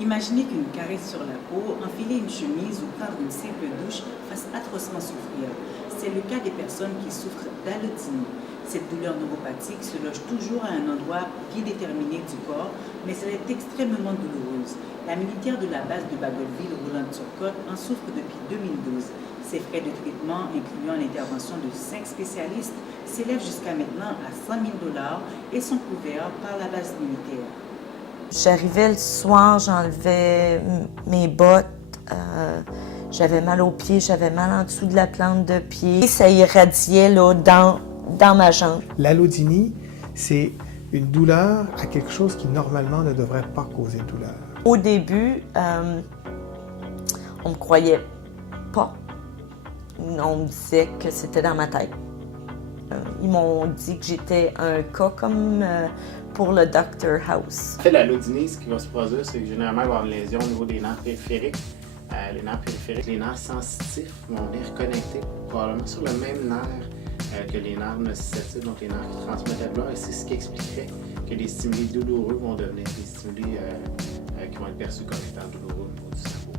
Imaginez qu'une caresse sur la peau, enfiler une chemise ou prendre une simple douche fasse atrocement souffrir. C'est le cas des personnes qui souffrent d'allodynie. Cette douleur neuropathique se loge toujours à un endroit bien déterminé du corps, mais elle est extrêmement douloureuse. La militaire de la base de Bagotville, Rolande Turcotte, en souffre depuis 2012. Ses frais de traitement, incluant l'intervention de 5 spécialistes, s'élèvent jusqu'à maintenant à 100 000 $ et sont couverts par la base militaire. J'arrivais le soir, j'enlevais mes bottes, j'avais mal aux pieds, j'avais mal en dessous de la plante de pied. Ça irradiait là, dans ma jambe. L'allodynie, c'est une douleur à quelque chose qui normalement ne devrait pas causer de douleur. Au début, on me croyait pas. On me disait que c'était dans ma tête. Ils m'ont dit que j'étais un cas comme pour le Dr House. En fait, l'allodynie, ce qui va se produire, c'est que généralement, il va y avoir une lésion au niveau des nerfs périphériques. Les nerfs périphériques, les nerfs sensitifs vont venir connecter probablement sur le même nerf que les nerfs nociceptifs, donc les nerfs qui transmettent la douleur. Et c'est ce qui expliquerait que les stimuli douloureux vont devenir des stimuli qui vont être perçus comme étant douloureux au niveau du cerveau.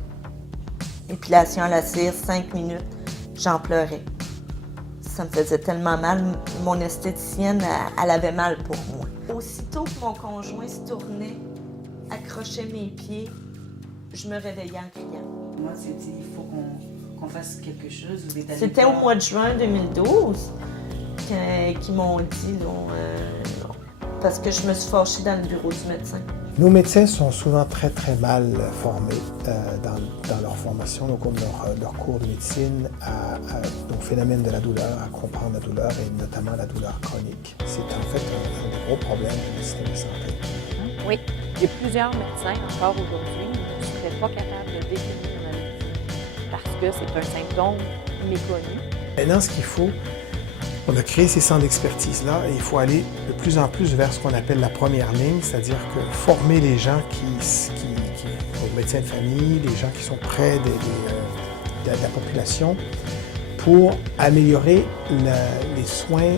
Épilation à la cire, 5 minutes, j'en pleurais. Ça me faisait tellement mal. Mon esthéticienne, elle avait mal pour moi. Aussitôt que mon conjoint se tournait, accrochait mes pieds, je me réveillais en criant. Moi, c'est dit, il faut qu'on fasse quelque chose. C'était au mois de juin 2012 qu'ils m'ont dit, parce que je me suis fâchée dans le bureau du médecin. Nos médecins sont souvent très mal formés dans leur formation, donc comme leur cours de médecine au phénomène de la douleur, à comprendre la douleur et notamment la douleur chronique. C'est en fait un des gros problèmes du système de santé. Oui, il y a plusieurs médecins encore aujourd'hui qui ne seraient pas capables de définir l'allodynie parce que c'est un symptôme méconnu. Maintenant, ce qu'il faut, on a créé ces centres d'expertise-là et il faut aller de plus en plus vers ce qu'on appelle la première ligne, c'est-à-dire que former les gens aux médecins de famille, les gens qui sont près de la population pour améliorer les soins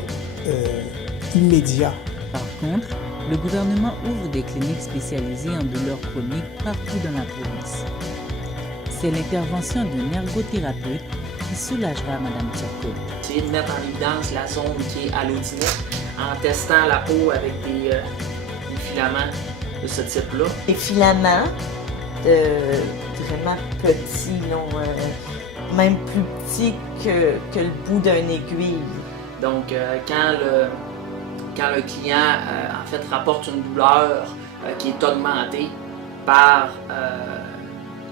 immédiats. Par contre, le gouvernement ouvre des cliniques spécialisées en douleurs chroniques partout dans la province. C'est l'intervention d'un ergothérapeute qui soulagera Mme Turcotte. Essayer de mettre en évidence la zone qui est allodynique en testant la peau avec des filaments de ce type-là. Des filaments vraiment petits, même plus petits que le bout d'une aiguille. Donc, quand le client en fait rapporte une douleur qui est augmentée par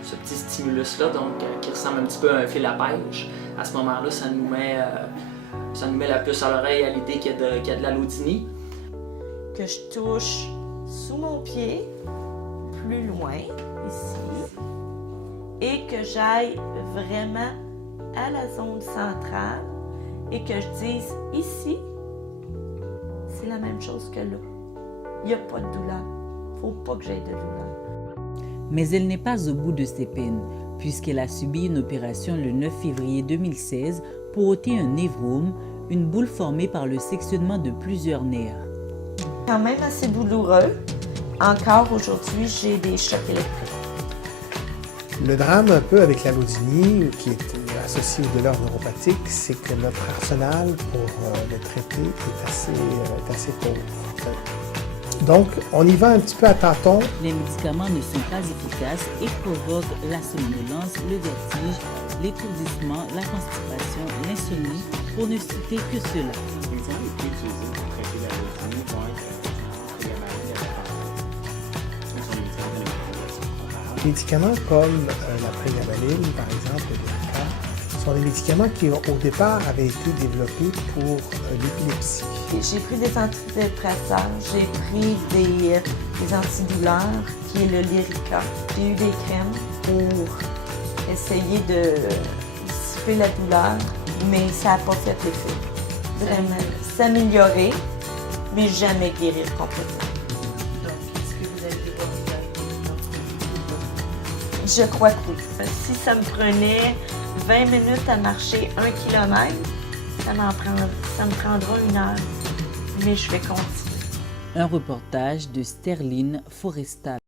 ce petit stimulus-là, donc qui ressemble un petit peu à un fil à pêche, à ce moment-là, ça nous met la puce à l'oreille à l'idée qu'il y a de l'allodynie. Que je touche sous mon pied, plus loin, ici, et que j'aille vraiment à la zone centrale et que je dise ici, c'est la même chose que là. Il n'y a pas de douleur. Il ne faut pas que j'aie de douleur. Mais elle n'est pas au bout de ses peines, puisqu'elle a subi une opération le 9 février 2016 pour ôter un névrome, une boule formée par le sectionnement de plusieurs nerfs. Quand même assez douloureux. Encore aujourd'hui, j'ai des chocs électriques. Le drame un peu avec l'allodynie, qui est associé aux douleurs neuropathiques, c'est que notre arsenal pour le traiter est assez pauvre. Donc, on y va un petit peu à tâtons. Les médicaments ne sont pas efficaces et provoquent la somnolence, le vertige, l'étourdissement, la constipation, l'insomnie, pour ne citer que cela. Les médicaments les plus utilisés pour traiter l'allodynie vont être Les médicaments comme la prégabaline, par exemple, le Lyrica, sont des médicaments qui, au départ, avaient été développés pour l'épilepsie. J'ai pris des antidépresseurs, j'ai pris des antidouleurs, qui est le Lyrica. J'ai eu des crèmes pour essayer de dissiper la douleur, mais ça n'a pas fait l'effet. Vraiment, s'améliorer, mais jamais guérir complètement. Donc, est-ce que vous avez des Je crois que oui. Si ça me prenait 20 minutes à marcher 1 kilomètre, ça me prendra 1 heure. Mais je vais continuer. Un reportage de Sterline Forestal.